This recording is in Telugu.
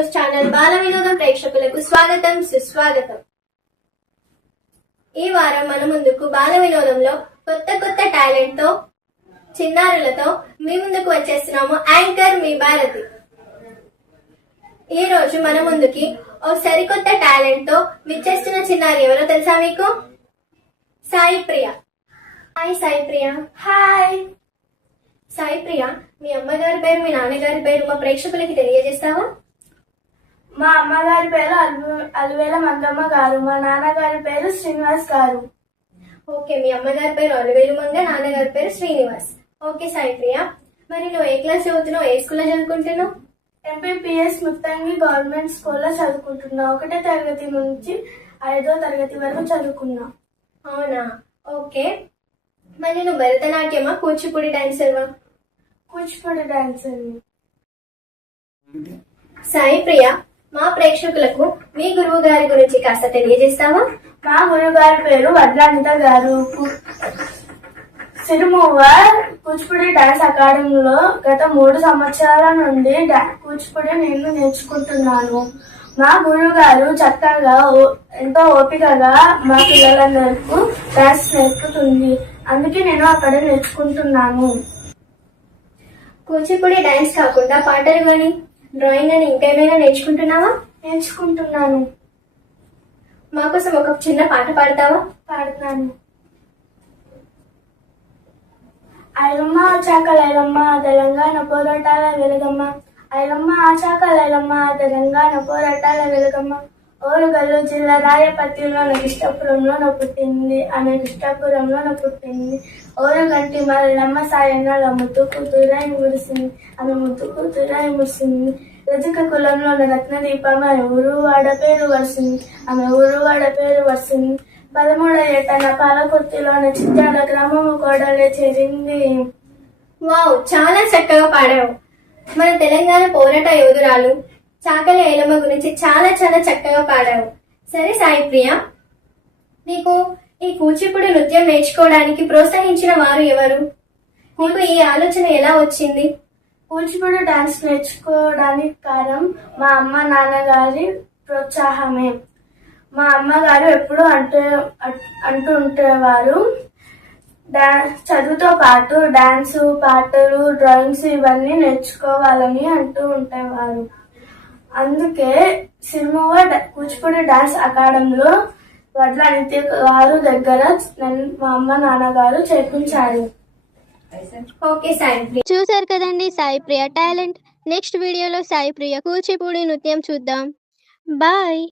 న్యూస్ ఛానల్ బాల వినోదం ప్రేక్షకులకు స్వాగతం సుస్వాగతం. ఈ వారం మన ముందుకు బాల వినోదంలో కొత్త కొత్త టాలెంట్ తో చిన్నారులతో మీ ముందుకు వచ్చేస్తున్నాము. యాంకర్ మీ భారతి. ఈ రోజు మన ముందుకి ఓ సరికొత్త టాలెంట్ తో విచ్చేస్తున్న చిన్నారి ఎవరో తెలుసా మీకు? సాయి ప్రియ. హాయ్ సాయి ప్రియ. హాయ్ సాయి ప్రియ, మీ అమ్మగారి పేరు మీ నాన్నగారి పేరు మా ప్రేక్షకులకి తెలియజేస్తావా? మా అమ్మగారి పేరు అలివేల మంగమ్మ గారు, మా నాన్నగారి పేరు శ్రీనివాస్ గారు. ఓకే, మీ అమ్మగారి పేరు అలివేలు మంగ, నాన్నగారి పేరు శ్రీనివాస్. ఓకే సాయి ప్రియ, మరి నువ్వు ఏ క్లాస్ చదువుతున్నావు? ఏ స్కూల్లో చదువుకుంటున్నావు? ఎంపీపీఎస్ ముత్తంగి గవర్నమెంట్ స్కూల్లో చదువుకుంటున్నా. 1వ తరగతి నుంచి 5వ తరగతి వరకు చదువుకున్నా. అవునా, ఓకే. మరి నువ్వు భరతనాట్యమా, కూచిపూడి డాన్సర్వా? కూచిపూడి డాన్సర్. సాయి ప్రియ, మా ప్రేక్షకులకు మీ గురువు గారి గురించి కాస్త తెలియజేస్తావా? మా గురువు గారి పేరు వడ్లానిత గారు. సిరుమూవ కూచిపూడి డాన్స్ అకాడమీలో గత 3 సంవత్సరాల నుండి కూచిపూడి నేను నేర్చుకుంటున్నాను. మా గురువు గారు చక్కగా ఎంతో ఓపికగా మా పిల్లలందరికీ డాన్స్ నేర్పుతుంది. అందుకే నేను అక్కడ నేర్చుకుంటున్నాను. కూచిపూడి డాన్స్ కాకుండా పాటలు గాని, డ్రాయింగ్ అని ఇంకేమైనా నేర్చుకుంటున్నావా? నేర్చుకుంటున్నాను. మా కోసం ఒక చిన్న పాట పాడతావా? పాడుతాను. ఐలమ్మ చాకలైలమ్మ తెలంగాణ పోరాటాల వెలుగమ్మ, ఐలమ్మ చాకలైలమ్మ తెలంగాణ పోరాటాల వెలుగమ్మ, ఓరుగల్లు జిల్లా రాయపర్తిలోని ఇష్టపురంలోన పుట్టింది, ఆమె ఇష్టపురంలోన పుట్టింది. ఓరుగంటి మల్లమ్మ సాయన్నల ముద్దు కూతురై మురిసింది, ఆమె ముద్దు కూతురై మురిసింది. రజక కులంలోని రత్నదీపం ఆమె ఊరువాడ పేరు వరిసింది, ఆమె ఊరువాడ పేరు వరిసింది. 13వ ఏటన పాలకుర్తిలోని చిత్యాల గ్రామము కోడలే చేరింది. వావ్, చాలా చక్కగా పాడావు. మన తెలంగాణ పోరాట యోధురాలు చాకలి ఐలమ్మ గురించి చాలా చాలా చక్కగా పాడావు. సరే సాయి ప్రియ, నీకు ఈ కూచిపూడి నృత్యం నేర్చుకోవడానికి ప్రోత్సహించిన వారు ఎవరు? నీకు ఈ ఆలోచన ఎలా వచ్చింది? కూచిపూడి డాన్స్ నేర్చుకోవడానికి కారణం మా అమ్మ నాన్నగారి ప్రోత్సాహమే. మా అమ్మగారు ఎప్పుడు అంటూ ఉండేవారు, చదువుతో పాటు డాన్స్, పాటలు, డ్రాయింగ్స్ ఇవన్నీ నేర్చుకోవాలని అంటూ ఉండేవారు. అందుకే సిరిమూవ కూచిపూడి డాన్స్ అకాడమీలో వడ్లానిత గారు దగ్గర మా అమ్మ నాన్నగారు చేర్పించారు. ఓకే సాయి ప్రియ. చూసారు కదండి సాయి ప్రియ టాలెంట్. నెక్స్ట్ వీడియోలో సాయి ప్రియ కూచిపూడి నృత్యం చూద్దాం. బాయ్.